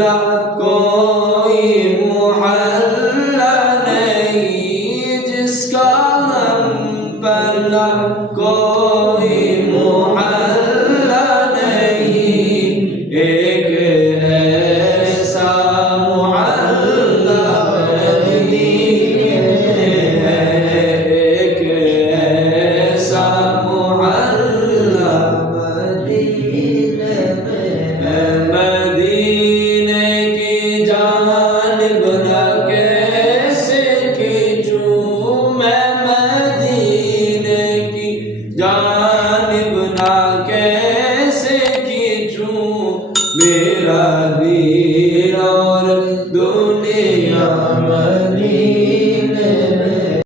پہلا کوئی محلہ نہیں جس کا ہم پہلا کوئی محلہ نہیں، ایک ایسا محلہ مدینے ہے، ایک ایسا محلہ مدینے میں، مدینے کی جانب نہ کیسے کھینچوں میں، مدینے کی جانب نہ کیسے کھینچوں، میرا دین اور دنیا مدینے